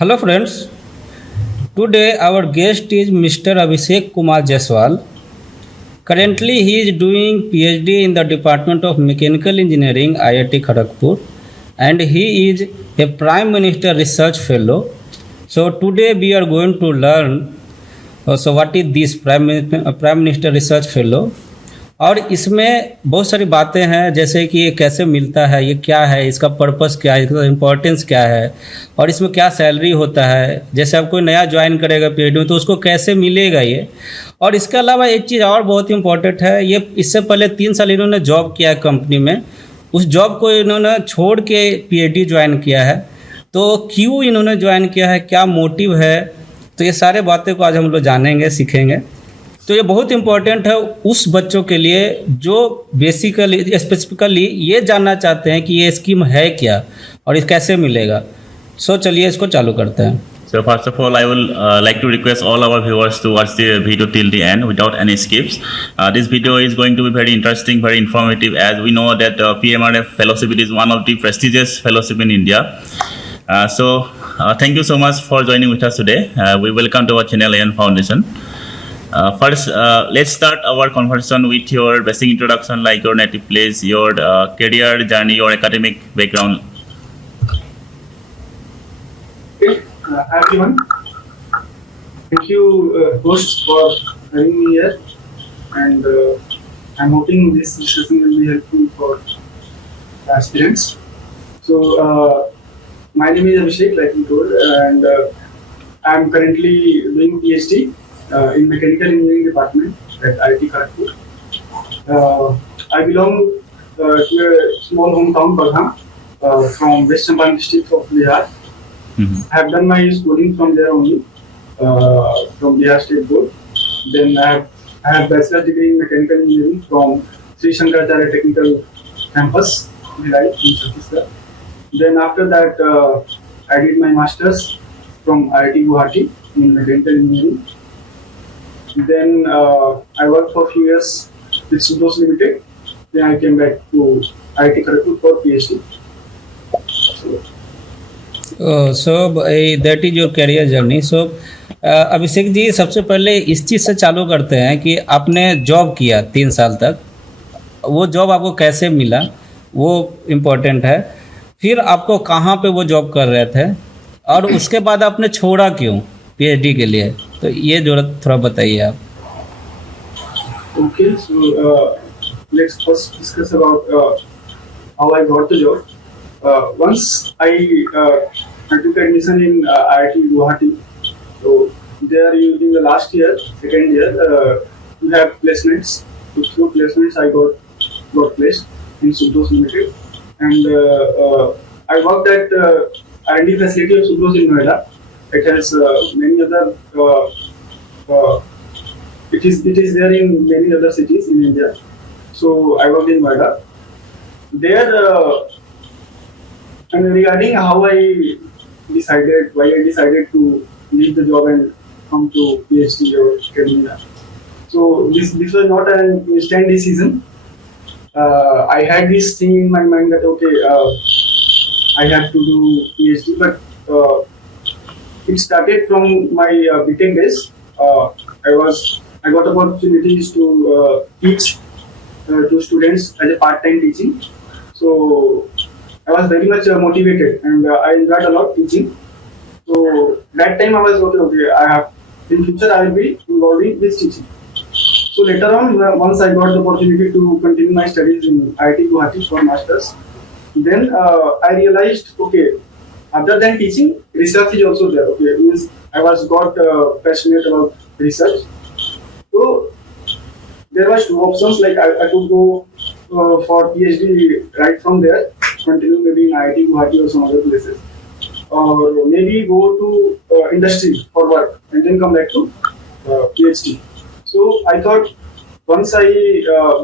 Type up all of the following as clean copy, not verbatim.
Hello friends, today our guest is Mr. Abhishek Kumar Jaiswal. Currently he is doing PhD in the Department of Mechanical Engineering IIT Kharagpur and he is a Prime Minister Research Fellow. So today we are going to learn what is this Prime Minister Research Fellow और इसमें बहुत सारी बातें हैं जैसे कि ये कैसे मिलता है, ये क्या है, इसका पर्पस क्या है, इसका इम्पोर्टेंस क्या है और इसमें क्या सैलरी होता है। जैसे आप कोई नया ज्वाइन करेगा पीएचडी में तो उसको कैसे मिलेगा ये। और इसके अलावा एक चीज़ और बहुत इम्पोर्टेंट है, ये इससे पहले 3 साल इन्होंने जॉब किया है कंपनी में, उस जॉब को इन्होंने छोड़ के पीएचडी ज्वाइन किया है। तो क्यों इन्होंने ज्वाइन किया है, क्या मोटिव है, तो ये सारे बातें को आज हम लोग जानेंगे, सीखेंगे। तो ये बहुत इम्पोर्टेंट है उस बच्चों के लिए जो बेसिकली स्पेसिफिकली ये जानना चाहते हैं कि ये स्कीम है क्या और ये कैसे मिलेगा। चलिए इसको चालू करते हैं। So first of all, I will like to request all our viewers to watch the video till the end without any skips. This video is going to be very interesting, very informative, as we know that PMRF fellowship is one of the prestigious fellowship in India. Thank you so much for joining with us today. We welcome to our channel AN Foundation. First, let's start our conversation with your basic introduction, like your native place, your career journey, your academic background. Okay, everyone. Thank you, host, for having me here, and I'm hoping this discussion will be helpful for aspirants. My name is Abhishek, like you told, and I'm currently doing PhD in Mechanical Engineering Department at IIT Kharagpur. I belong to a small hometown, Padham, from West Champaran district of Bihar. I have done my schooling from there only, from Bihar State Board. Then I have bachelor's degree in Mechanical Engineering from Sri Shankaracharya Technical Campus, Bhilai, in Chhattisgarh. Then after that, I did my master's from IIT Guwahati in Mechanical Engineering. Then I worked for a few years with Sudos Limited. Then I came back to IIT Kharagpur for PhD. That is your career journey. Abhishek ji, सबसे पहले इस चीज़ से चालू करते हैं कि आपने job किया 3 साल तक, वो जॉब आपको कैसे मिला, वो इम्पोर्टेंट है। फिर आपको कहाँ पे वो जॉब कर रहे थे और उसके बाद आपने छोड़ा क्यों पीएचडी के लिए, तो ये जरूरत थोड़ा बताइए आप। Okay, let's first discuss about how I got the job. Once I took admission in IIT Guwahati, so there in the last year, second year, you have placements. So through placements, I got placed in Sudos Limited, and I worked at R&D facility of Sudos in Noida. It has many other. It is there in many other cities in India. So I worked in Noida. There. And regarding how why I decided to leave the job and come to PhD or academia. So this was not an instant decision. I had this thing in my mind that okay, I have to do PhD, but it started from my BTech days. I got opportunities to teach to students as a part-time teaching. So I was very much motivated and I enjoyed a lot teaching. So that time I was okay. In future I will be involved with teaching. So later on, once I got the opportunity to continue my studies in IIT Guwahati for masters, then I realized okay, other than teaching, research is also there. Okay, means I was passionate about research. So there was 2 options. Like I could go for PhD right from there, continue maybe in IIT Guwahati or some other places, or maybe go to industry for work and then come back to PhD. So I thought once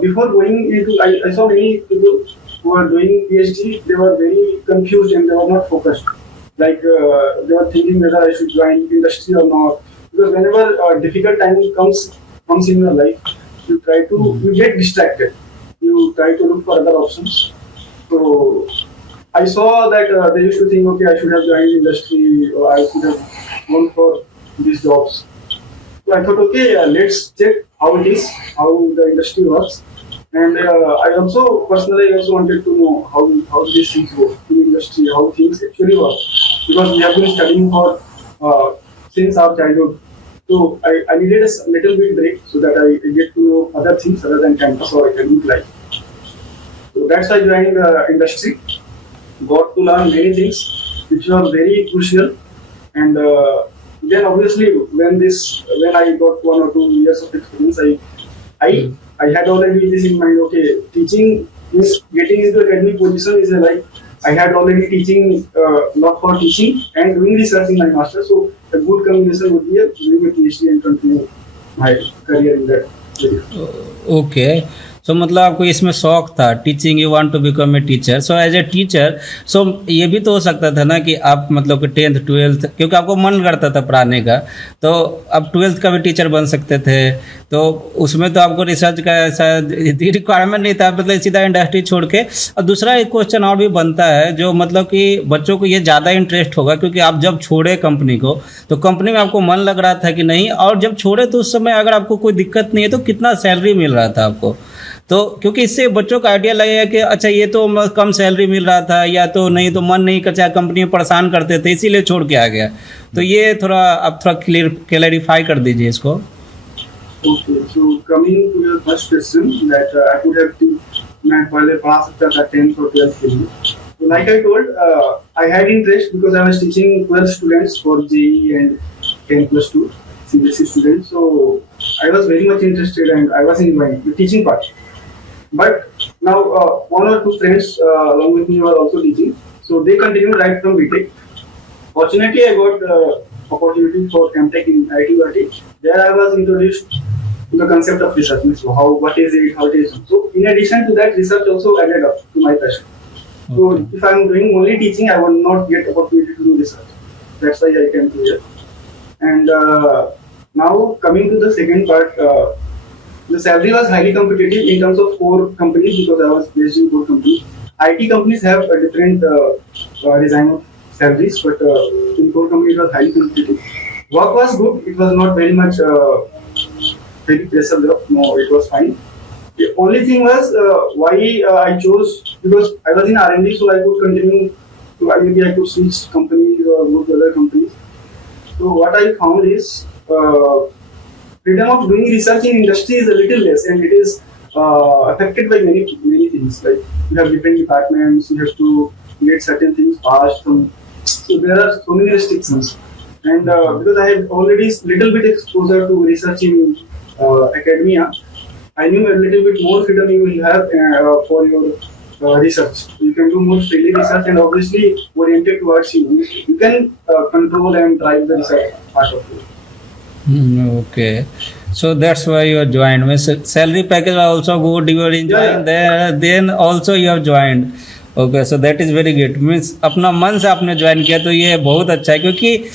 before going into, I saw many people who were doing PhD, they were very confused and they were not focused. Like they were thinking whether I should join industry or not. Because whenever a difficult time comes in your life, you get distracted. You try to look for other options. So I saw that they used to think, okay, I should have joined industry or I should have gone for these jobs. So I thought, okay, let's check how it is, how the industry works. And I also personally also wanted to know how these things go in industry, how things actually work, because we have been studying for since our childhood. So I needed a little bit break so that I get to know other things other than campus or academic life. So that's why I joined the industry. Got to learn many things which were very crucial, and then obviously when I got 1 or 2 years of experience, I had already this in mind. Okay, teaching is getting into academic position is like I had already teaching not for teaching and doing research in my master. So a good combination would be doing a PhD and continue my career in that area. Okay so मतलब आपको इसमें शौक था teaching, you want to become a teacher, so as a teacher so ये भी तो हो सकता था ना कि आप मतलब कि 10th 12th क्योंकि आपको मन करता था पढ़ाने का, तो आप 12th का भी टीचर बन सकते थे, तो उसमें तो आपको रिसर्च का ऐसा रिक्वायरमेंट नहीं था, मतलब सीधा इंडस्ट्री छोड़ के। और दूसरा एक क्वेश्चन और भी बनता है जो मतलब कि बच्चों को ये ज़्यादा इंटरेस्ट होगा क्योंकि आप जब छोड़े कंपनी को तो कंपनी में आपको मन लग रहा था कि नहीं, और जब छोड़े तो उस समय अगर आपको कोई दिक्कत नहीं है तो कितना सैलरी मिल रहा था आपको, तो क्योंकि इससे बच्चों का आइडिया लगेगा कि अच्छा ये तो कम सैलरी मिल रहा था या तो नहीं तो मन नहीं करता, कंपनी में परेशान करते थे इसीलिए छोड़ के आ गया, तो ये थोड़ा आप थोड़ा क्लियरिफाई कर दीजिए इसको। Okay, so coming to your first question that I could have मैं पहले पढ़ा सकता था 10th or 12th के लिए. So like I told, I had interest because I was teaching 12 students for JEE and 10+2 CBSE students. So I was very much interested and I was enjoying the teaching part. But now 1 or 2 friends along with me were also teaching. So they continued right from BTech. Fortunately, I got opportunity for MTech in IIT. There I was introduced to the concept of research. So what is it, how it is. So in addition to that, research also added up to my passion. So if I am doing only teaching, I will not get opportunity to do research. That's why I came to here. And now coming to the second part, the salary was highly competitive in terms of core companies because I was placed in core companies. IT companies have a different design of salaries, but in core companies it was highly competitive. Work was good. It was not very much very pressure job. No, it was fine. The only thing was why I chose, because I was in R&D, so I could continue to, maybe I could switch companies or go to other companies. So what I found is freedom of doing research in industry is a little less, and it is affected by many things. Like you have different departments, you have to get certain things passed. So there are so many restrictions. And because I had already little bit exposure to research in academia, I knew a little bit more freedom you will have for your research. You can do more freely research and obviously oriented towards you. You can control and drive the research part of it. Okay, so that's why you have joined. Means salary package was also good. You were enjoying there. Then also you have joined. Okay, so that is very good. Means अपना मन से आपने join किया तो ये बहुत अच्छा है, क्योंकि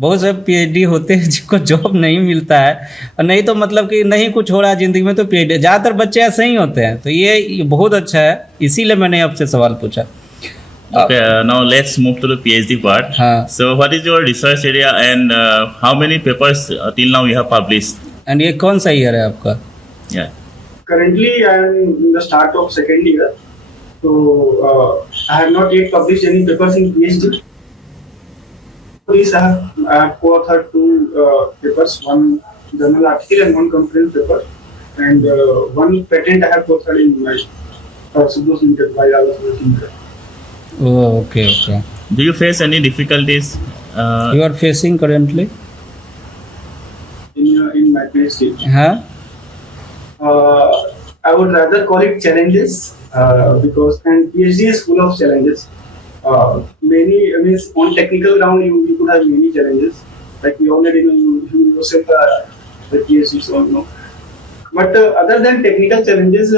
बहुत से PhD होते हैं जिनको जॉब नहीं मिलता है, और नहीं तो मतलब कि नहीं कुछ हो रहा है ज़िंदगी में तो PhD, ज़्यादातर बच्चे ऐसे ही होते हैं, तो ये बहुत अच्छा है, इसीलिए मैंने आपसे सवाल पूछा। Okay, now let's move to the PhD part. So what is your research area and how many papers till now you have published? And ये कौन सा ईयर है आपका? Yeah. Currently I am in the start of second year. So I have not yet published any papers in PhD. Please, I have co-authored 2 papers, one journal article and one conference paper, and one patent I have co-authored in my Subos Limited while I was working there. Oh, okay. Do you face any difficulties? You are facing currently? In my PhD? Huh? I would rather call it challenges because and PhD is full of challenges. Many, I mean, on technical ground you could have many challenges. Like we already know you yourself are the PhD, so you know. But other than technical challenges,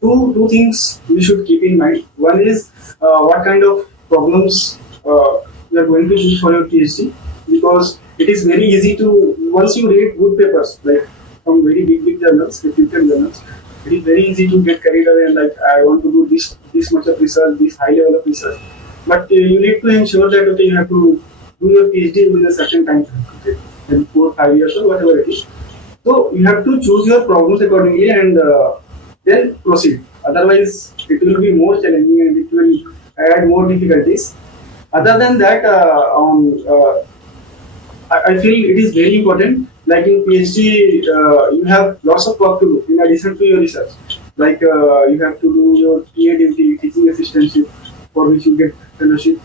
two things we should keep in mind. One is what kind of problems you are going to choose for your PhD, because it is very easy to, once you read good papers like from very big journals, reputed journals, It is very easy to get carried away and like I want to do this much of research, this high level of research. But you need to ensure that okay, you have to do your PhD within a certain time frame, okay, in 4 5 years or whatever it is. So you have to choose your problems accordingly and then proceed. Otherwise, it will be more challenging and it will add more difficulties. Other than that, I feel it is very important. Like in PhD, you have lots of work to do in addition to your research. Like you have to do your TA duty, teaching assistantship, for which you get fellowship.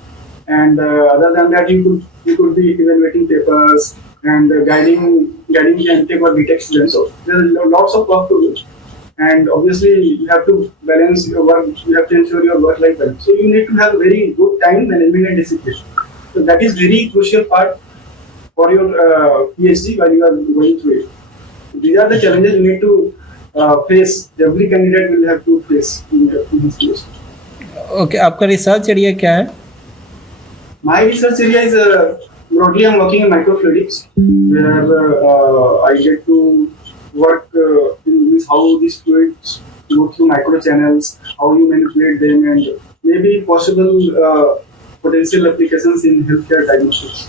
And other than that, you could be evaluating papers and guiding MTech or BTech students. So there are lots of work to do. And obviously, you have to balance your work. You have to ensure your work-life balance. So you need to have very good time management and discipline. So that is very crucial part for your PhD while you are going through it. These are the challenges you need to face. Every candidate will have to face in his PhD. Okay, आपका research area क्या है? My research area is broadly I'm working in microfluidics, where I get to work in this how these fluids go through microchannels, how you manipulate them, and maybe possible potential applications in healthcare diagnostics.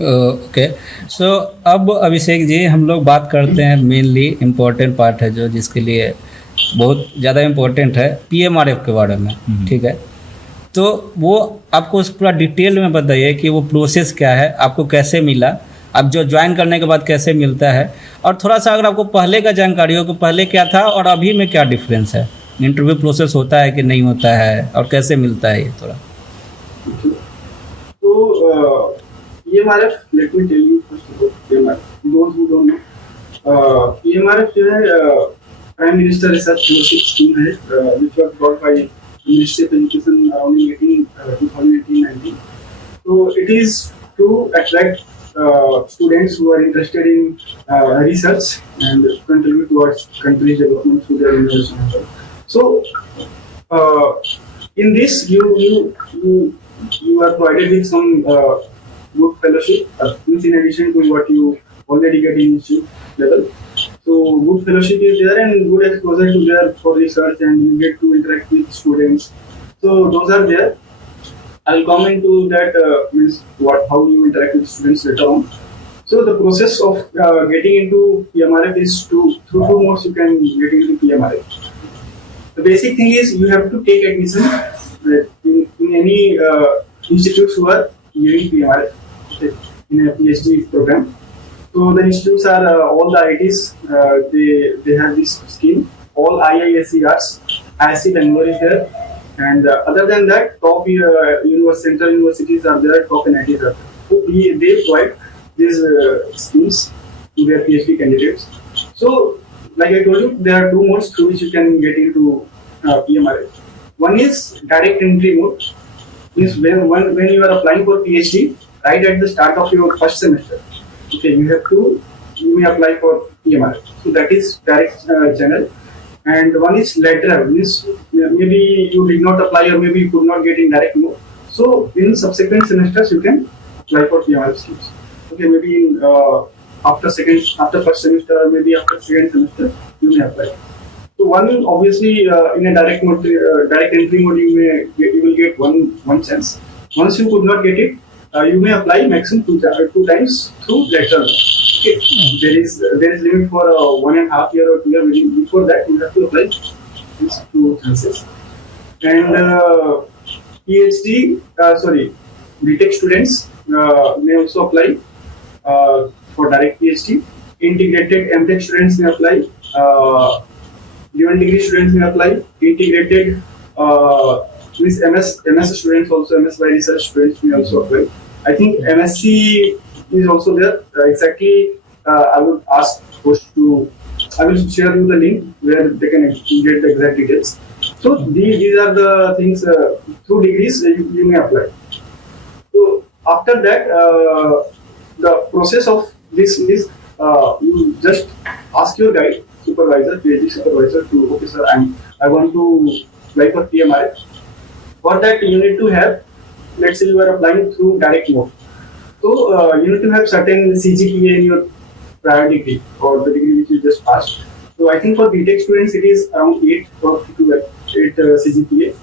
Okay, so अब अभिषेक जी हम लोग बात करते हैं mainly important part है जो जिसके लिए बहुत ज़्यादा इम्पोर्टेंट है, PMRF के बारे में, ठीक है? तो वो आपको उस पूरा डिटेल में बताइए कि वो प्रोसेस क्या है, आपको कैसे मिला, अब जो ज्वाइन करने के बाद कैसे मिलता है, और थोड़ा सा अगर आपको पहले का जानकारी हो कि पहले क्या था और अभी में क्या डिफरेंस है, इंटरव्यू प्रोसेस होता है कि नहीं होता है और कैसे मिलता है ये थोड़ा. तो PMRF, let me tell you first about PMRF. Those who don't know, PMRF जो है prime minister research fellowship scheme है, which was brought by Ministry of Education around 2018-19. So it is to attract students who are interested in research and contribute towards country's development through their university. So in this, you are provided with some good fellowship, means in addition to what you already get in institute level. So good fellowship is there and good exposure to there for research, and you get to interact with students. So those are there. I'll come into that means how you interact with students later on. So the process of getting into PMRF is through 2 modes you can get into PMRF. The basic thing is you have to take admission in any institutes who are giving PMRF in a PhD program. So the institutes are all the IITs. They have this scheme. All IISERs, IISc Bangalore is there, and other than that, top central universities are there. Top NITs are there. So they provide these schemes to their PhD candidates. So, like I told you, there are 2 modes through which you can get into PMRF. One is direct entry mode. Means when you are applying for PhD, right at the start of your first semester. Okay, you may apply for PMRF. So that is direct channel. And one is lateral, means maybe you did not apply or maybe you could not get in direct mode. So in subsequent semesters you can apply for PMRF schemes. Okay, maybe in after first semester or maybe after second semester you may apply. So one obviously in a direct mode, direct entry mode you will get one chance. Once you could not get it, you may apply maximum 2 times through lateral. Okay. There is limit for 1.5 year or 2 year. Before that, you have to apply these 2 chances. And BTech students may also apply for direct PhD. Integrated MTech students may apply. Dual degree students may apply. Integrated means MS students also, MS by research students may also apply. I think MSc is also there. Exactly, I would ask host I will share you the link where they can get the exact details. So these are the things through degrees you may apply. So after that, the process of this is you just ask your guide supervisor, PhD supervisor, to okay sir, I want to apply for PMRF. For that you need to have, let's say you are applying through direct mode. So you need to have certain CGPA in your prior degree or the degree which you just passed. So I think for BTech students it is around 8 or 8 CGPA.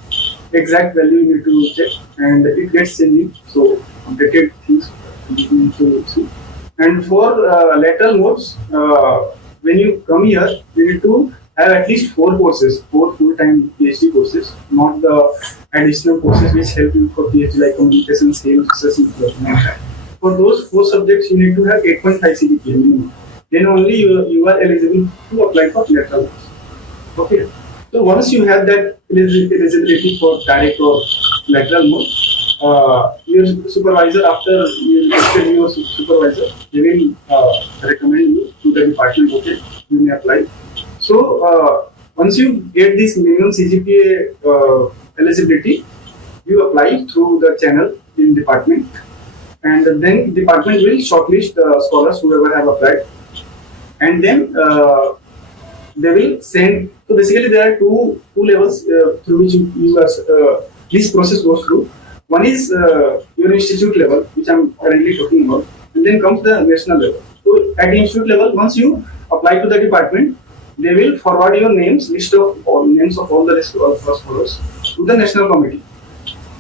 Exact value you need to check, and it gets changing. So updated things you need to see. And for lateral modes, when you come here, you need to have at least 4 courses, 4 full-time PhD courses, not the additional courses which help you for PhD like communication, sales, research, and development. For those 4 subjects, you need to have 8.5 CGPA minimum. Then only you are eligible to apply for lateral modes. Okay. So once you have that eligibility for direct or lateral mode, your supervisor, after you listed your supervisor, they will recommend you to the department. Okay, you may apply. So once you get this minimum CGPA eligibility, you apply through the channel in department, and then department will shortlist the scholars whoever have applied, and then they will send. So basically, there are two levels through which this process goes through. One is your institute level, which I'm currently talking about, and then comes the national level. So at the institute level, once you apply to the department, they will forward your list of all names of all the scholars to the national committee.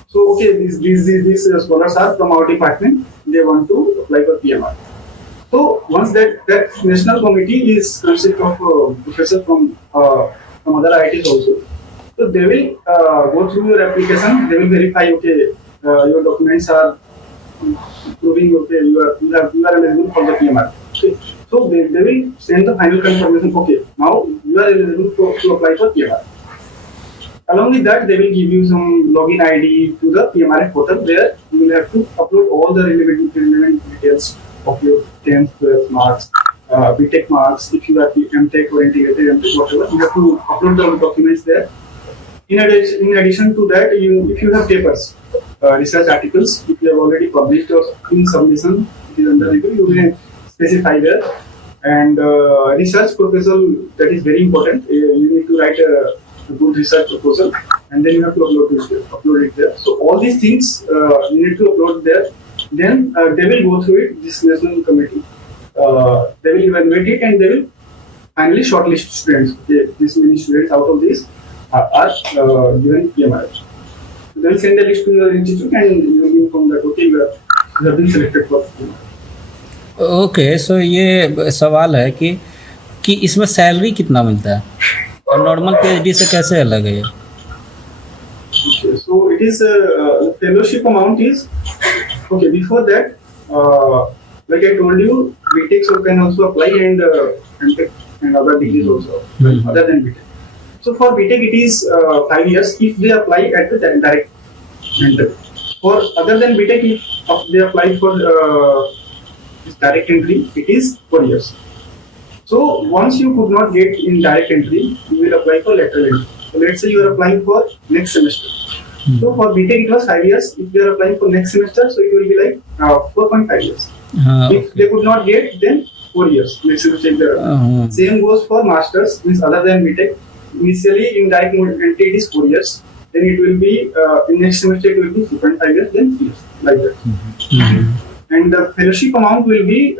So okay, these scholars are from our department. They want to apply for PMR. So once that national committee is consist of professors from other IITs also, so they will go through your application. They will verify, okay, your documents are proving, okay, you are eligible for the PMR. Okay. So they will send the final confirmation. Okay, now you are eligible to apply for PMR. Along with that, they will give you some login ID to the PMRF portal, where you will have to upload all the relevant details of your 10th, 12th marks, BTech marks. If you are MTech or integrated MTech, whatever, you have to upload the documents there. In addition to that, if you have papers, research articles, if you have already published or in submission, it is under review, you will specify there. And research proposal, that is very important. You need to write a good research proposal, and then you have to upload it there. So all these things you need to upload there. Then they will go through it, this national committee. They will evaluate it, and they will finally shortlist students. This many students out of these are given PMRF. So they will send a list to your institute, and you will inform that, okay, you have been selected for PMRF. Okay, so ये सवाल है कि इसमें salary कितना मिलता है और normal PhD से कैसे अलग है ये? Okay, so it is the fellowship amount is okay. Before that, like I told you, BTechs can also apply, and MTech and other degrees also, other than BTech. So for BTech it is 5 years if they apply at the direct entry. For other than BTech, if they apply for direct entry, it is 4 years. So once you could not get in direct entry, you will apply for lateral entry. So let's say you are applying for next semester. So for BTech it was 5 years. If they are applying for next semester, so it will be like 4.5 years. If they could not get, then 4 years. Next semester. Same goes for masters, means other than BTech. Initially in direct entry it is 4 years. Then it will be in next semester it will be 2.5 years, then 3 years, like that. And the fellowship amount will be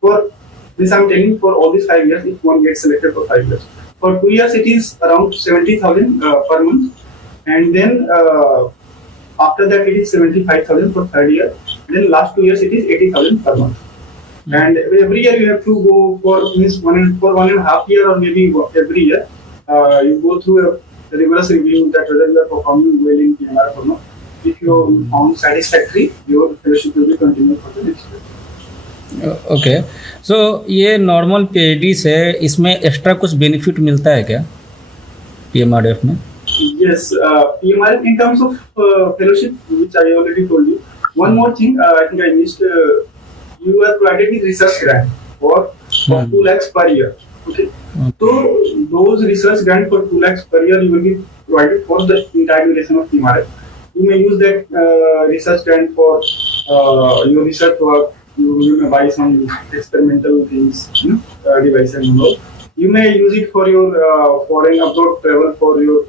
for this, I'm telling, for all these 5 years, if one gets selected for 5 years. For 2 years it is around 70,000 per month, and then after that it is 75,000 for third year. Then last 2 years it is 80,000 per month. And every year you have to go for 1.5 year, or maybe every year you go through a rigorous review that whether you are performing well in PMR or not. If you found satisfactory, your fellowship will be continued for the next year. Okay, so ये normal PhD से इसमें extra कुछ benefit मिलता है क्या PMRF में? Yes, PMRF in terms of fellowship, which I already told you. One more thing, I think I missed. You are provided with research grant for 2 lakhs per year. Okay. So those research grant for 2 lakhs per year you will be provided for the entire duration of PMRF. You may use that research grant for your research work. You may buy some experimental things, devices and all. You may use it for your foreign abroad travel, for your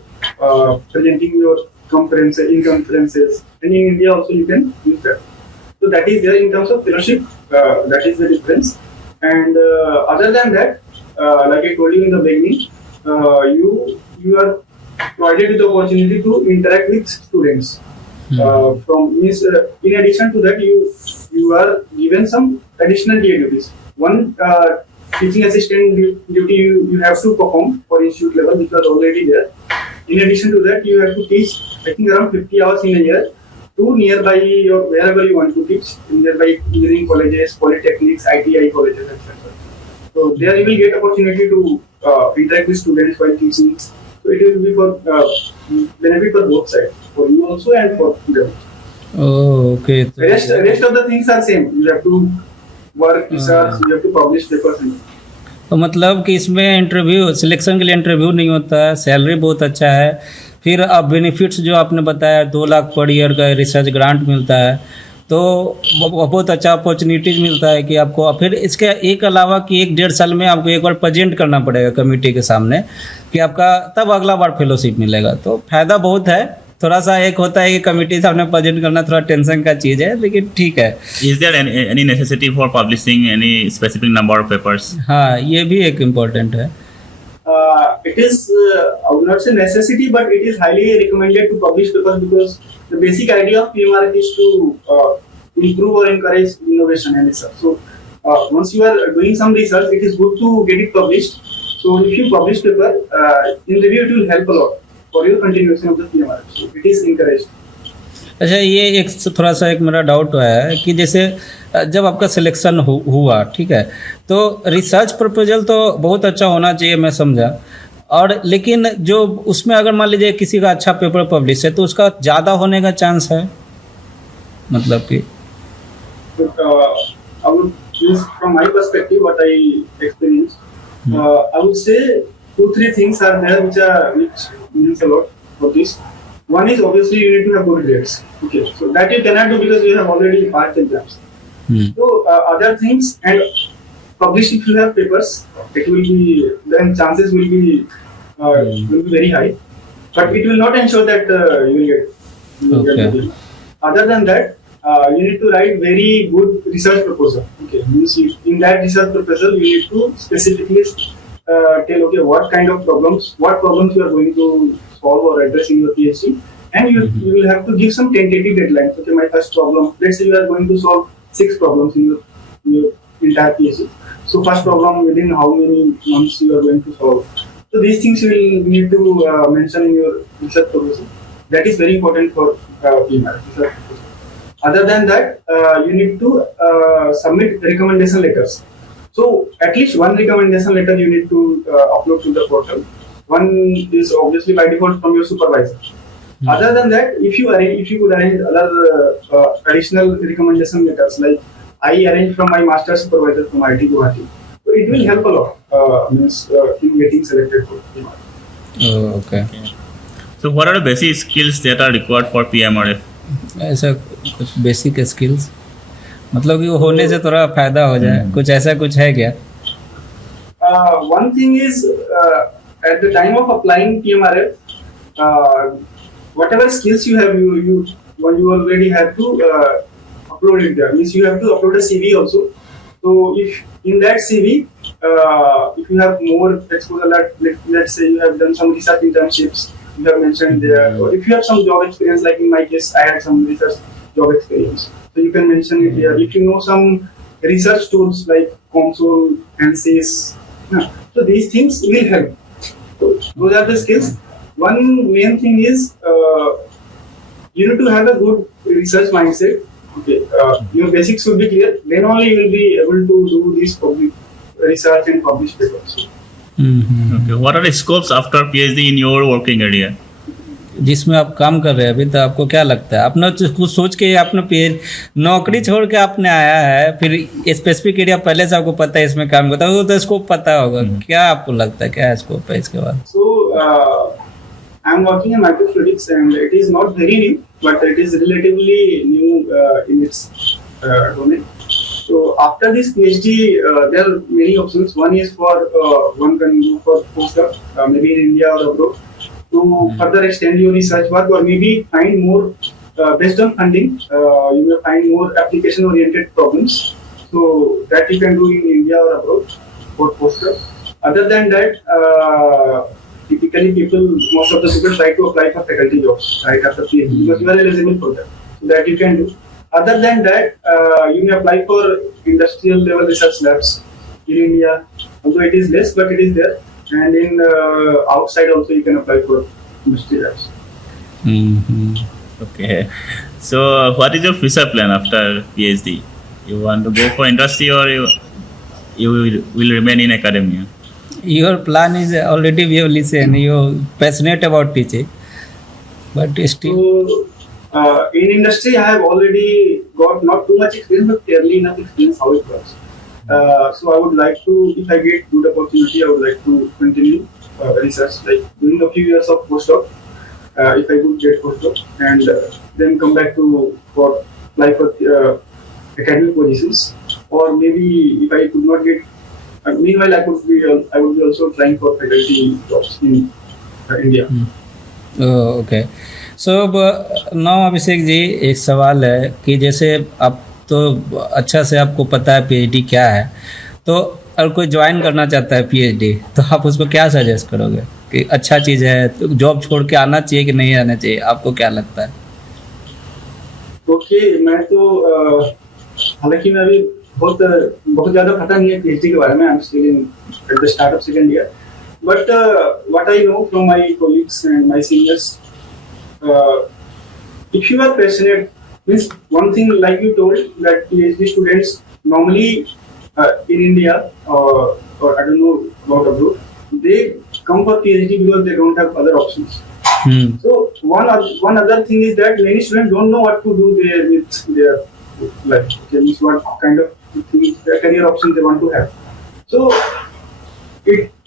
presenting your conferences, and in India also you can use that. So that is there in terms of fellowship. That is the difference. And other than that, like I told you in the beginning, you are provided with the opportunity to interact with students. From means in addition to that, you are given some additional duties. One teaching assistant duty you have to perform for institute level, which was already there. In addition to that, you have to teach, I think, around 50 hours in a year to nearby or wherever you want to teach, nearby engineering colleges, polytechnics, ITI colleges, etc. So there you will get opportunity to interact with students while teaching. So it will be for benefit for both sides, for you also and for them. Oh, okay. Rest of the things are same. You have to work, research, you have to publish papers. तो मतलब कि इसमें interview selection के लिए interview नहीं होता है, salary बहुत अच्छा है, फिर अब बेनिफिट्स जो आपने बताया 2 लाख पर ईयर का रिसर्च ग्रांट मिलता है, तो बहुत अच्छा अपॉर्चुनिटीज मिलता है कि आपको फिर इसके एक अलावा कि 1-1.5 साल में आपको एक बार प्रेजेंट करना पड़ेगा कमेटी के सामने कि आपका तब अगला बार फेलोशिप मिलेगा, तो फायदा बहुत है। थोड़ा सा एक होता है कि कमेटी सामने प्रेजेंट करना थोड़ा टेंशन का चीज़ है, लेकिन ठीक है। Is there any necessity for publishing any specific number of papers? हाँ, ये भी एक इम्पोर्टेंट है। It is, I would not say necessity, but it is highly recommended to publish papers because the basic idea of PMRF is to improve or encourage innovation and research. So once you are doing some research, it is good to get it published. So if you publish paper, in review it will help a lot for your continuation of the PMRF. So it is encouraged. अच्छा, ये एक थोड़ा सा एक मेरा doubt है कि जैसे जब आपका सिलेक्शन हुआ, ठीक है, तो रिसर्च प्रपोजल तो बहुत अच्छा होना चाहिए, मैं समझा, और लेकिन जो उसमें अगर मान लीजिए किसी का अच्छा पेपर पब्लिश है तो उसका ज़्यादा होने का चांस है, मतलब कि from my perspective, what I experienced, I would say 2-3 things are there which means a lot for this. One is obviously you need to have good grades. Okay, so that you cannot do because you have already passed exams. So other things, and publish if you have papers, it will be, then chances will be very high, but it will not ensure that you will get the. Other than that, you need to write very good research proposal. Okay, means in that research proposal you need to specifically tell what kind of problems, what problems you are going to solve or address in your PhD, and you will have to give some tentative deadlines. Okay, my first problem, let's say you are going to solve 6 problems in your entire PhD. So first problem within how many months you are going to solve. So these things you will need to mention in your research proposal. That is very important for PMRF. Other than that, you need to submit recommendation letters. So at least one recommendation letter you need to upload to the portal. One is obviously by default from your supervisor. Other than that, if you could arrange other additional recommendation letters, like I arrange from my master supervisor from IIT Kharagpur, so it will help a lot in getting selected for PMRF. Oh, okay. So what are the basic skills that are required for PMRF? ऐसा कुछ basic skills, मतलब कि वो होने से थोड़ा फायदा हो जाए, कुछ ऐसा कुछ है क्या? One thing is at the time of applying PMRF, whatever skills you have, you already have to upload it there. Means you have to upload a CV also. So if in that CV, if you have more exposure, let's say you have done some research internships, you have mentioned there, or if you have some job experience, like in my case, I had some research job experience, so you can mention it here. If you know some research tools like Console, ANSYS, so these things will help. So those are the skills. One main thing is you need to have a good research mindset. Okay, your basics should be clear. Then only you will be able to do this public research and publish papers. Okay. What are the scopes after PhD in your working area? जिसमें आप काम कर रहे हैं अभी, तो आपको क्या लगता है? अपना कुछ सोच के आपने नौकरी छोड़ के आपने आया है, फिर स्पेसिफिक एरिया पहले से आपको पता है इसमें काम करता है, तो स्कोप पता होगा, क्या आपको लगता है क्या स्कोप है इसके बाद? So I am working in microfluidics and it is not very new, but it is relatively new in its domain. So after this PhD, there are many options. One is for one can go for postdoc, maybe in India or abroad, to further extend your research work, or maybe find more based on funding. You will find more application-oriented problems. So that you can do in India or abroad for postdoc. Other than that, typically most of the people try to apply for faculty jobs right after PhD because you are eligible for that. So that you can do. Other than that, you may apply for industrial level research labs in India, although it is less, but it is there. And in outside also you can apply for industry labs. Mm-hmm. Okay. So, what is your future plan after PhD? You want to go for industry or you will remain in academia? Your plan is already we have listened. You're passionate about teaching, but still. So, in industry, I have already got not too much experience, but fairly enough experience how it works. So, I would like to, if I get good opportunity, I would like to continue research, like doing a few years of postdoc, if I could get postdoc, and then come back to apply for academic positions, or maybe if I could not get. Meanwhile, I would be also trying for faculty jobs in India. Okay so now Abhishek ji एक सवाल है कि जैसे आप तो अच्छा से आपको पता है पीएचडी क्या है, तो अगर कोई ज्वाइन करना चाहता है पीएचडी तो आप उसको क्या सजेस्ट करोगे कि अच्छा चीज़ है, तो जॉब छोड़ के आना चाहिए कि नहीं आना चाहिए, आपको क्या लगता है? ओके, मैं तो हालांकि मैं अभी बहुत ज़्यादा पता नहीं है पीएचडी के बारे में. I am still in at the start of second year. But what I know from my colleagues and my seniors, if you are passionate, means one thing like you told that PhD students normally in India or I don't know about abroad, they come for PhD because they don't have other options. So one other thing is that many students don't know what to do there with their life. Means what kind of career options they want to have. So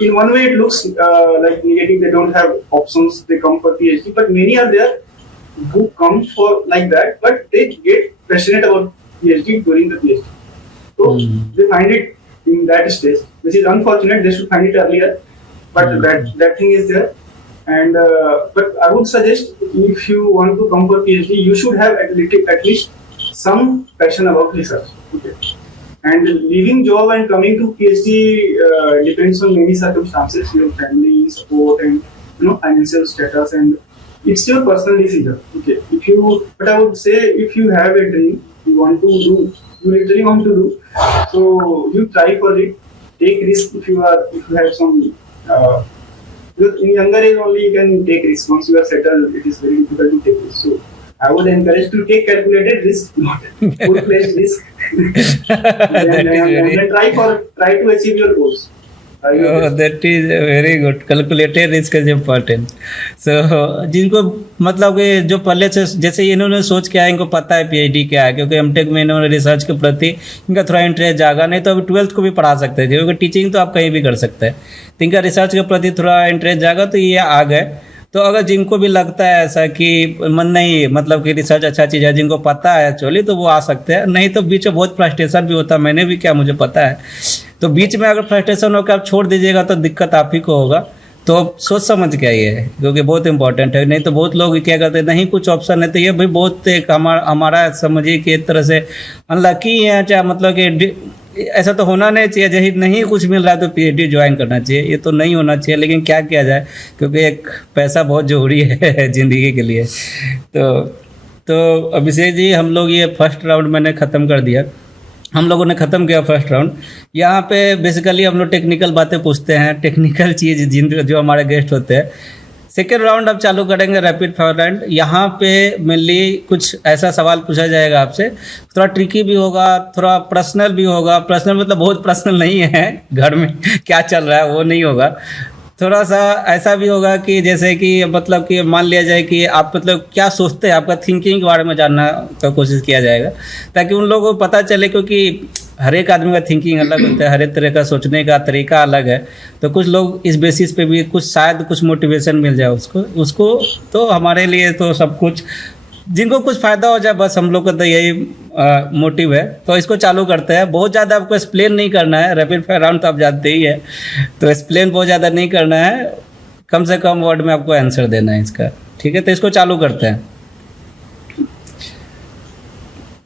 in one way it looks like negative, they don't have options, they come for PhD, but many are there who come for like that, but they get passionate about PhD during the PhD. So they find it in that stage, which is unfortunate. They should find it earlier, but that thing is there. And but I would suggest if you want to come for PhD, you should have at least some passion about research. Okay. And leaving job and coming to PhD depends on many circumstances, your family support and financial status, and it's your personal decision. Okay, but I would say if you have a dream, you want to do, you literally want to do, so you try for it. Take risk if you have some. Because in younger age only you can take risks. Once you are settled, it is very difficult to take risks. So I would encourage to take calculated risk, not full-fledged risk. and try to achieve your goals. That is very good. Calculated risk is important. So जिनको मतलब कि जो पहले से जैसे इन्होंने सोच के आए, इनको पता है पीएचडी क्या है, क्योंकि एमटेक में इन्होंने रिसर्च के प्रति इनका थोड़ा इंटरेस्ट जागा. नहीं तो अभी 12th को भी पढ़ा सकते थे, क्योंकि टीचिंग तो आप कहीं भी कर सकते हैं. तो इनका रिसर्च के प्रति थोड़ा इंटरेस्ट जागा तो ये आ गए. तो अगर जिनको भी लगता है ऐसा कि मन नहीं, मतलब कि रिसर्च अच्छा चीज़ है, जिनको पता है एक्चुअली, तो वो आ सकते हैं. नहीं तो बीच में बहुत फ्रस्ट्रेशन भी होता है, मैंने भी क्या, मुझे पता है. तो बीच में अगर फ्रस्ट्रेशन होकर आप छोड़ दीजिएगा तो दिक्कत आप ही को होगा. तो सोच समझ के आइए, क्योंकि बहुत इंपॉर्टेंट है. नहीं तो बहुत लोग क्या करते हैं, नहीं कुछ ऑप्शन है, तो ये भी बहुत एक हमारा समझिए कि एक तरह से अनलकी है. चाहे मतलब कि ऐसा तो होना नहीं चाहिए, जैसे नहीं कुछ मिल रहा है तो पीएचडी ज्वाइन करना चाहिए, ये तो नहीं होना चाहिए. लेकिन क्या किया जाए, क्योंकि एक पैसा बहुत ज़रूरी है ज़िंदगी के लिए. तो अभिषेक जी, हम लोग ये फर्स्ट राउंड मैंने ख़त्म कर दिया. हम लोगों ने ख़त्म किया फर्स्ट राउंड. यहाँ पे बेसिकली हम लोग टेक्निकल बातें पूछते हैं, टेक्निकल चीज़ जो हमारे गेस्ट होते हैं. सेकेंड राउंड अब चालू करेंगे रैपिड फायर राउंड. यहाँ पे मेनली कुछ ऐसा सवाल पूछा जाएगा आपसे, थोड़ा ट्रिकी भी होगा, थोड़ा पर्सनल भी होगा. पर्सनल मतलब बहुत पर्सनल नहीं है, घर में क्या चल रहा है वो नहीं होगा. थोड़ा सा ऐसा भी होगा कि जैसे कि मतलब कि मान लिया जाए कि आप मतलब क्या सोचते हैं, आपका थिंकिंग के बारे में जानना का कोशिश किया जाएगा, ताकि उन लोगों को पता चले. क्योंकि हर एक आदमी का थिंकिंग अलग होता है, हर एक तरह का सोचने का तरीका अलग है. तो कुछ लोग इस बेसिस पे भी कुछ मोटिवेशन मिल जाए उसको. तो हमारे लिए तो सब कुछ, जिनको कुछ फ़ायदा हो जाए, बस हम लोग का तो यही मोटिव है. तो इसको चालू करते हैं. बहुत ज़्यादा आपको एक्सप्लेन नहीं करना है, रैपिड फायर राउंड तो आप जानते ही है, तो एक्सप्लेन बहुत ज़्यादा नहीं करना है, कम से कम वर्ड में आपको आंसर देना है इसका. ठीक है, तो इसको चालू करते हैं.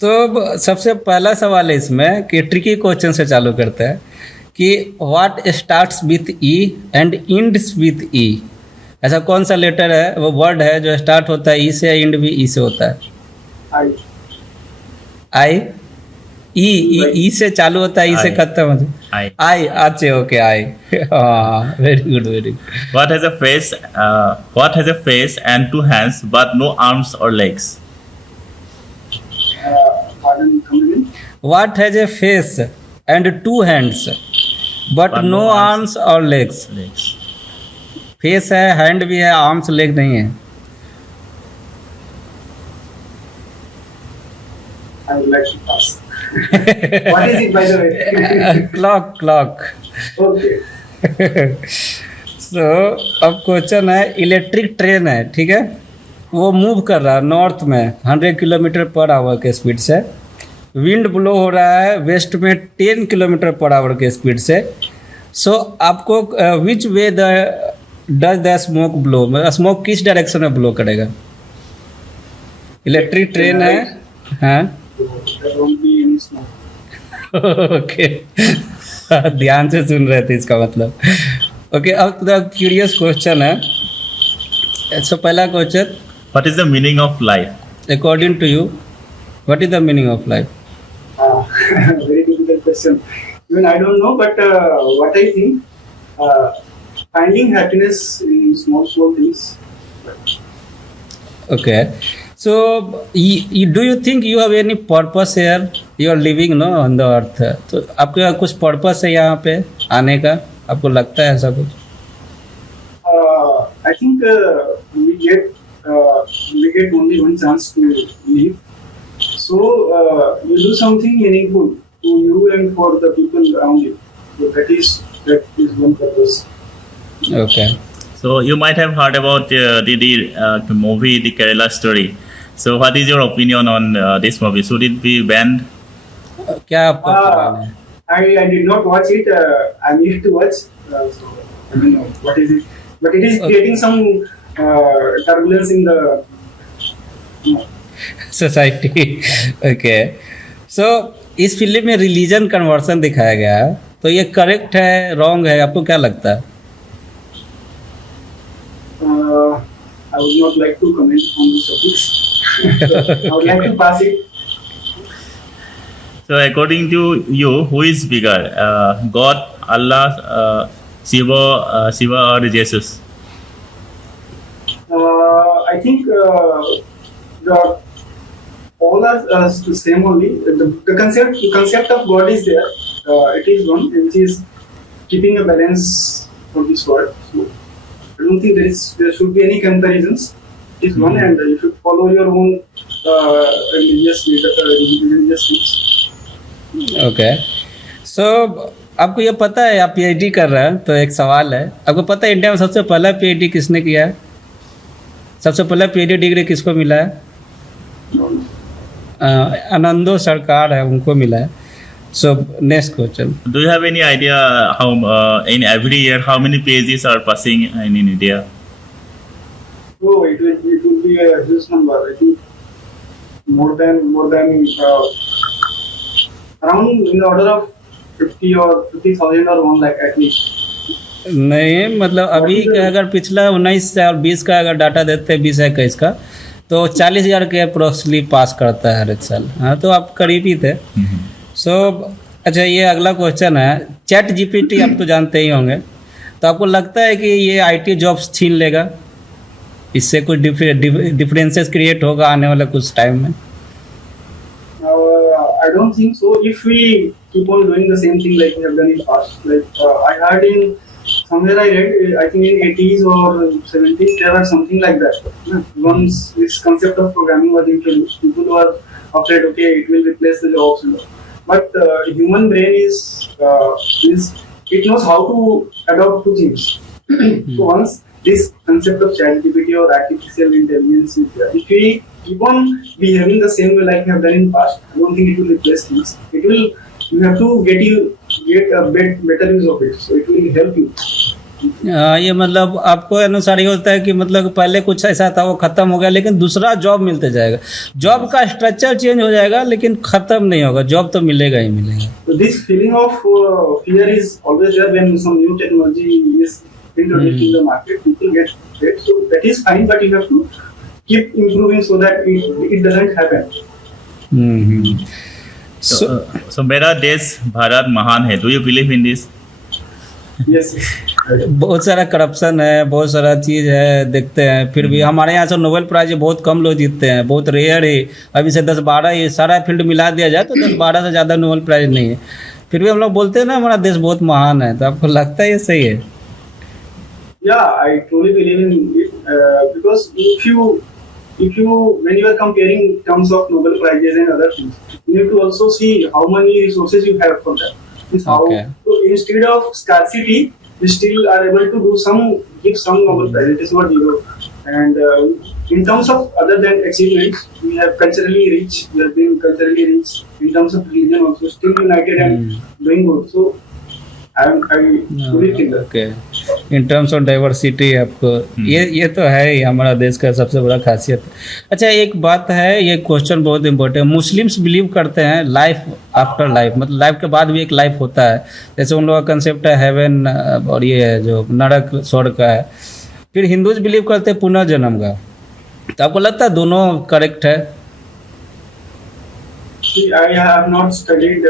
तो सबसे पहला सवाल है इसमें कि ट्रिकी क्वेश्चन से चालू करते हैं कि what starts with E and ends with E. ऐसा कौन सा लेटर है, वो वर्ड है जो स्टार्ट होता है ई से, एंड भी ई से होता है? I. आई। ई से चालू होता है, ई से I. खत्म होता है। I. आई, अच्छा ओके आई। हाँ, very good very good. What has a face? What has a face and two hands but no arms or legs? Pardon, come again. What has a face and two hands but But no no arms और legs. Legs. Face है, hand भी है, arms leg नहीं है। I would like to pass. What is it, by the way? Clock clock. Okay. सो अब question है, electric train है, ठीक है, वो मूव कर रहा है नॉर्थ में 100 किलोमीटर पर आवर के स्पीड से, विंड ब्लो हो रहा है वेस्ट में 10 किलोमीटर पर आवर के स्पीड से। सो आपको which way does the smoke blow, smoke किस डायरेक्शन में ब्लो करेगा? इलेक्ट्रिक ट्रेन है, हाँ There won't be any smoke. Okay. ध्यान से सुन रहे थे इसका मतलब। ओके, अब क्यूरियस क्वेश्चन है। सो पहला question, What is the meaning of life? According to you what is the meaning of life? Very difficult question. Even I don't know, but what I think, finding happiness in small things. Okay, so do you think you have any purpose here? You are living no on the earth, तो आपका कुछ purpose है यहाँ पे आने का, आपको लगता है ऐसा कुछ? I think we get only one chance to live. So you do something meaningful to you and for the people around you. So that is one purpose. Okay. So you might have heard about the movie The Kerala Story. So what is your opinion on this movie? Should it be banned? क्या आपका opinion है? I did not watch it. I'm yet to watch. So I don't know what is it, but it is creating some turbulence in the. Society. Okay, so इस film में religion conversion दिखाया गया है, तो ये correct है wrong है, आपको क्या लगता है? I would not like to comment on these topics. I would like to pass it. So according to you, who is bigger, God, Allah, Shiva or Jesus? I think all are the same only. The concept of God is there. It is one, which is keeping a balance for this world. So I don't think there should be any comparisons. It is one, and you should follow your own religious things. Okay, so आपको ये पता है, आप PhD कर रहे हैं, तो एक सवाल है, आपको पता है इंडिया में सबसे पहला पीएचडी किसने किया है? सबसे पहला पीएचडी डिग्री किसको मिला है? आनंदो सरकार है, उनको मिला है। So next question, Do you have any idea how in every year how many PhDs are passing in India? Oh, it will be a huge number. I think more than around in the order of 50,000 or 1 lakh at least. नहीं मतलब अभी का अगर पिछला 19 और 20 का अगर data देते हैं, 20-21 का, तो 40,000 के अप्रोक्सली पास करता है हर एक साल। हाँ, तो आप करीब ही थे। सो अच्छा, ये अगला क्वेश्चन है, चैट जीपीटी आप तो जानते ही होंगे, तो आपको लगता है कि ये आईटी जॉब्स छीन लेगा? इससे कुछ डिफरेंसेस क्रिएट होगा आने वाले कुछ टाइम में? I don't think so. If we keep on doing the same thing like we have done in the past, like I heard in somewhere I read, I think in 80s or 70s there was something like that. Once this concept of programming was introduced, people were afraid, okay, it will replace the jobs. But human brain is it knows how to adapt to things. So once this concept of ChatGPT or artificial intelligence is there, if we keep on behaving the same way like we have done in the past, I don't think it will replace things. You have to get a better use of it, so it will help you. ये मतलब आपको अनुसार ये होता है कि मतलब पहले कुछ ऐसा था वो खत्म हो गया लेकिन दूसरा जॉब मिलते जाएगा, जॉब का स्ट्रक्चर चेंज हो जाएगा लेकिन खत्म नहीं होगा, जॉब तो मिलेगा ही मिलेगा. So this feeling of fear is always there when some new technology is introduced in the market. People get it, so that is fine, but you have to keep improving so that it doesn't happen. So मेरा देश भारत महान है. Do you believe in this? Yes. बहुत सारा corruption है, बहुत सारा चीज़ है, देखते हैं फिर भी हमारे यहाँ से नोबेल प्राइज बहुत कम लोग जीतते हैं, बहुत रेयर है. अभी से 10-12 ये सारा फील्ड मिला दिया जाए तो 10-12 से ज़्यादा नोबेल प्राइज नहीं है, फिर भी हम लोग बोलते हैं ना हमारा देश बहुत महान है. तो आपको लगता है ये सही है? Yeah, I truly believe in it because if you when you are comparing terms of Nobel prizes and other things, you need to also see how many resources you have for that. Okay. So instead of scarcity, we still are able to give some Nobel Prize. It is not zero. And in terms of other than achievements, we have culturally rich. We have been culturally rich in terms of religion also, still united and doing good. So I truly think that. Okay. In terms of diversity आपको ये तो है ही हमारा देश का सबसे बड़ा खासियत. अच्छा एक बात है, ये क्वेश्चन बहुत इम्पोर्टेंट है. मुस्लिम्स बिलीव करते हैं लाइफ आफ्टर लाइफ, मतलब लाइफ के बाद भी एक लाइफ होता है. जैसे उन लोगों का कंसेप्ट है हेवन और ये है जो नरक स्वर्ग का है. फिर हिंदूज बिलीव करते हैं पुनर्जन्म का. तो आपको लगता है दोनों करेक्ट है? See, I have not studied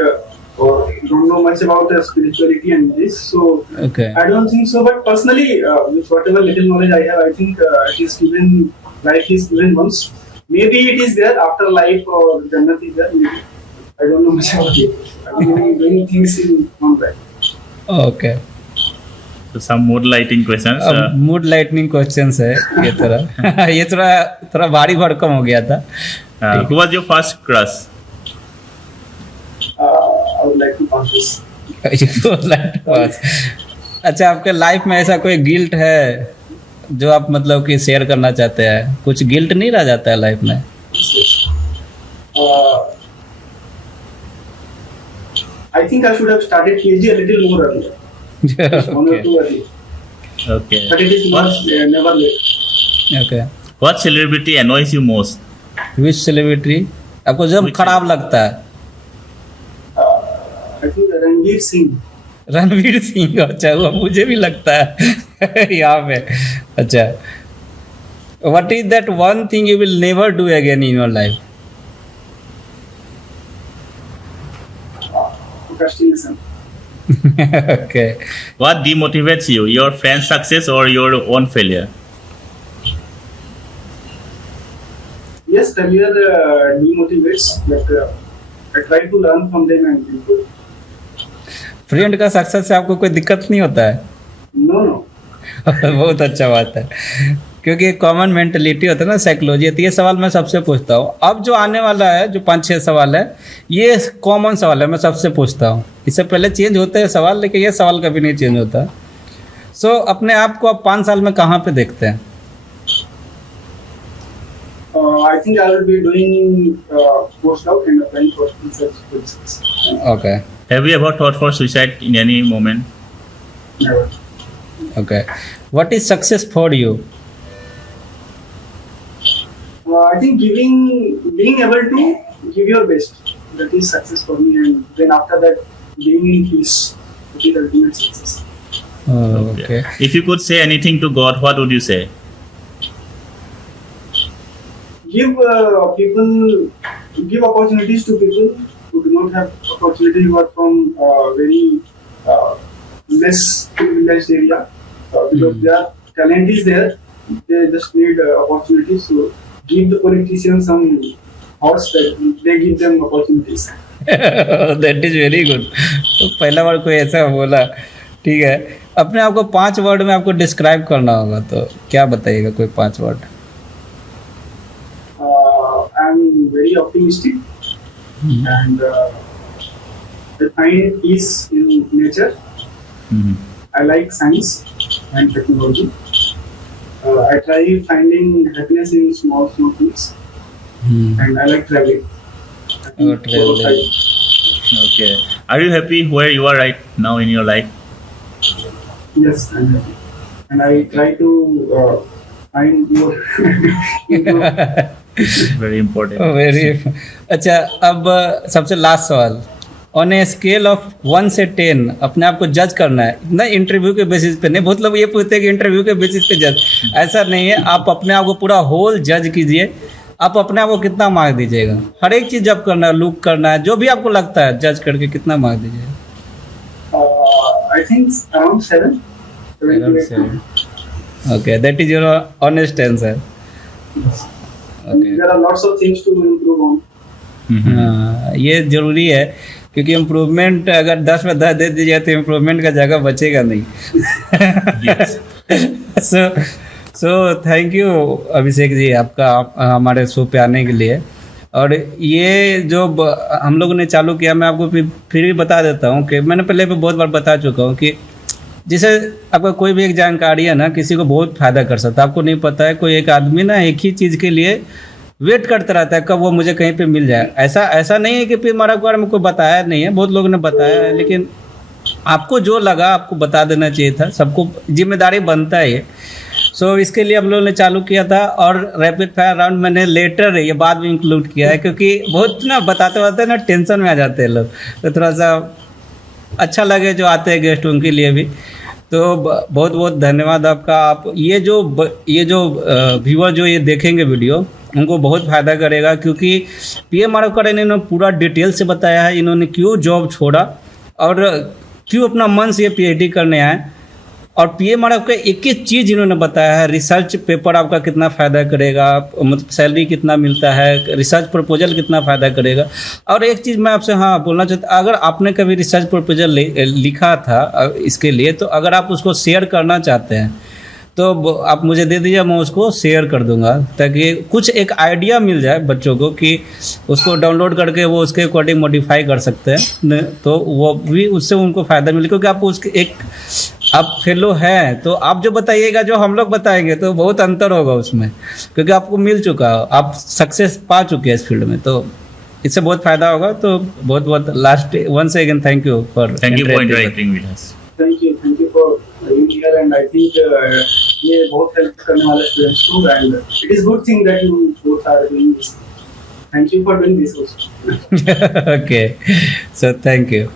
or don't know much about the spirituality and this, so Okay. I don't think so. But personally, with whatever little knowledge I have, I think it is given, life is given once. Maybe it is there after life or Jannat is there. Maybe. I don't know much about it. I'm doing things in one life. Okay. So some mood lighting questions. Mood lightning questions है ये तरह. ये थोड़ा भारी भरकम हो गया था. Who was your first crush? I would like to pass this. अच्छा आपके लाइफ में ऐसा कोई गिल्ट है जो आप मतलब कि शेयर करना चाहते हैं? कुछ गिल्ट नहीं रह जाता है लाइफ में? I think I should have started PhD a little more earlier. One or two earlier. Okay. But it is not, never late. Okay. What celebrity annoys you most? Which celebrity आपको जब Which खराब लगता है? I think Ranveer Singh. Ranveer Singh. अच्छा वो मुझे भी लगता है यहाँ पे. अच्छा what is that one thing you will never do again in your life? Procrastination. Okay. What demotivates you? Your friend's success or your own failure? Yes, failure demotivates, but I try to learn from them and improve. Friend का success से आपको कोई दिक्कत नहीं होता है? No. बहुत अच्छा बात है, क्योंकि कॉमन मेंटलिटी होता है ना, साइकोलॉजी. तो ये सवाल मैं सबसे पूछता हूँ. अब जो आने वाला है जो 5-6 सवाल है ये कॉमन सवाल है, मैं सबसे पूछता हूँ. इससे पहले चेंज होते हैं सवाल, लेकिन ये सवाल कभी नहीं चेंज होता. सो अपने आप को आप 5 साल में कहाँ पे देखते हैं? I think I will be doing postdoc and applying for research positions. Okay. Have you ever thought for suicide in any moment? Never. Okay. What is success for you? I think being able to give your best, that is success for me, and then after that being in peace, that is ultimate success. Okay. If you could say anything to God, what would you say? Give opportunities to people who do not have opportunity, who are from very less privileged area, because their talent is there, they just need opportunities. So give the politicians some horse that they give them opportunities. That is very good. तो पहला बार कोई ऐसा बोला. ठीक है, अपने आप को 5 वर्ड में आपको डिस्क्राइब करना होगा तो क्या बताइएगा? कोई 5 word. I'm very optimistic and I find peace in nature. I like science and technology. I try finding happiness in small things, and I like traveling. Traveling. Okay. Are you happy where you are right now in your life? Yes, I'm happy. and I try to find your intro. Very important. Very अच्छा, अब सबसे last सवाल, on a scale of 1 से 10 अपने आप को जज करना है ना, इंटरव्यू के बेसिस पे नहीं। बहुत लोग ये पूछते हैं कि इंटरव्यू के बेसिस पे जज, ऐसा नहीं है। आप अपने आप को पूरा होल जज कीजिए, आप अपने आप को कितना मार्क दीजिएगा? हर एक चीज़ जब करना है, लुक करना है, जो भी आपको लगता है जज करके कितना मार्क दीजिएगा? I think around 7. 7. Okay, that is your honest answer. Okay. There are lots of things to improve on. हाँ, ये जरूरी है, क्योंकि इम्प्रूवमेंट अगर 10 में 10 दे दीजिए तो इम्प्रूवमेंट का जगह बचेगा नहीं। So thank you Abhishek ji, आपका हमारे शो पे आने के लिए। और ये जो हम लोगों ने चालू किया, मैं आपको फिर भी बता देता हूँ कि मैंने पहले भी बहुत बार बता चुका हूँ कि जिसे आपका कोई भी एक जानकारी है ना, किसी को बहुत फ़ायदा कर सकता है। आपको नहीं पता है, कोई एक आदमी ना एक ही चीज़ के लिए वेट करता रहता है कब वो मुझे कहीं पे मिल जाए। ऐसा नहीं है कि PMRF के बारे में कोई बताया नहीं है, बहुत लोगों ने बताया है, लेकिन आपको जो लगा आपको बता देना चाहिए था। सबको जिम्मेदारी बनता है। सो इसके लिए हम लोगों ने चालू किया था, और रैपिड फायर राउंड मैंने लेटर ये बाद में इंक्लूड किया है, क्योंकि बहुत ना बताते ना टेंशन में आ जाते हैं लोग, तो थोड़ा सा अच्छा लगे जो आते हैं गेस्ट उनके लिए भी। तो बहुत बहुत धन्यवाद आपका। आप ये जो व्यूअर जो ये देखेंगे वीडियो, उनको बहुत फ़ायदा करेगा, क्योंकि PMRF का इन्होंने पूरा डिटेल से बताया है, इन्होंने क्यों जॉब छोड़ा और क्यों अपना मन से ये PhD करने आए, और PMRF का एक एक चीज़ इन्होंने बताया है। रिसर्च पेपर आपका कितना फ़ायदा करेगा, मतलब सैलरी कितना मिलता है, रिसर्च प्रपोजल कितना फ़ायदा करेगा। और एक चीज़ मैं आपसे बोलना चाहता, अगर आपने कभी रिसर्च प्रपोजल लिखा था इसके लिए, तो अगर आप उसको शेयर करना चाहते हैं तो आप मुझे दे दीजिए, मैं उसको शेयर कर दूंगा, ताकि कुछ एक आइडिया मिल जाए बच्चों को कि उसको डाउनलोड करके वो उसके अकॉर्डिंग मॉडिफाई कर सकते हैं, तो वो भी उससे उनको फ़ायदा मिले। क्योंकि आपको उसके एक आप फेलो हैं, तो आप जो बताइएगा जो हम लोग बताएंगे तो बहुत अंतर होगा उसमें, क्योंकि आपको मिल चुका, आप सक्सेस पा चुके हैं इस फील्ड में, तो इससे बहुत फ़ायदा होगा। तो बहुत बहुत last ones again thank you for interacting with us. Thank you for being here, and I think ये बहुत हेल्प करने वाले स्टूडेंट्स को, and it is good thing that you both are doing this. Thank you for doing this also. Okay, so thank you.